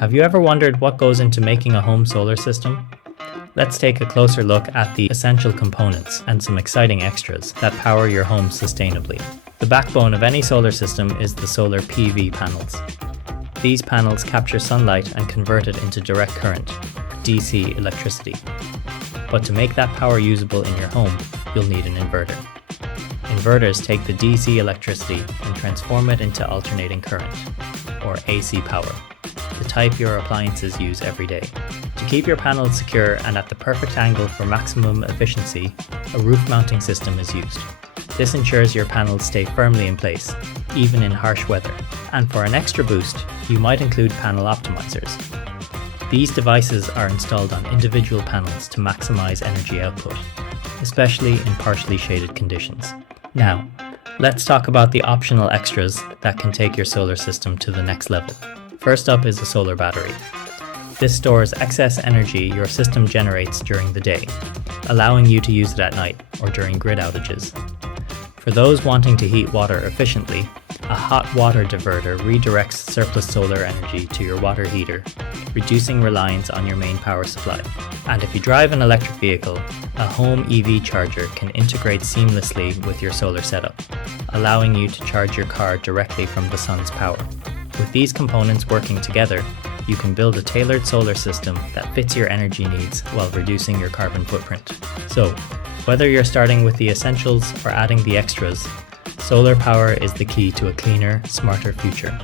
Have you ever wondered what goes into making a home solar system? Let's take a closer look at the essential components and some exciting extras that power your home sustainably. The backbone of any solar system is the solar PV panels. These panels capture sunlight and convert it into direct current, DC electricity. But to make that power usable in your home, you'll need an inverter. Inverters take the DC electricity and transform it into alternating current, or AC power, the type your appliances use every day. To keep your panels secure and at the perfect angle for maximum efficiency, a roof mounting system is used. This ensures your panels stay firmly in place, even in harsh weather. And for an extra boost, you might include panel optimizers. These devices are installed on individual panels to maximize energy output, especially in partially shaded conditions. Now, let's talk about the optional extras that can take your solar system to the next level. First up is a solar battery. This stores excess energy your system generates during the day, allowing you to use it at night or during grid outages. For those wanting to heat water efficiently, a hot water diverter redirects surplus solar energy to your water heater, reducing reliance on your main power supply. And if you drive an electric vehicle, a home EV charger can integrate seamlessly with your solar setup, allowing you to charge your car directly from the sun's power. With these components working together, you can build a tailored solar system that fits your energy needs while reducing your carbon footprint. So, whether you're starting with the essentials or adding the extras, solar power is the key to a cleaner, smarter future.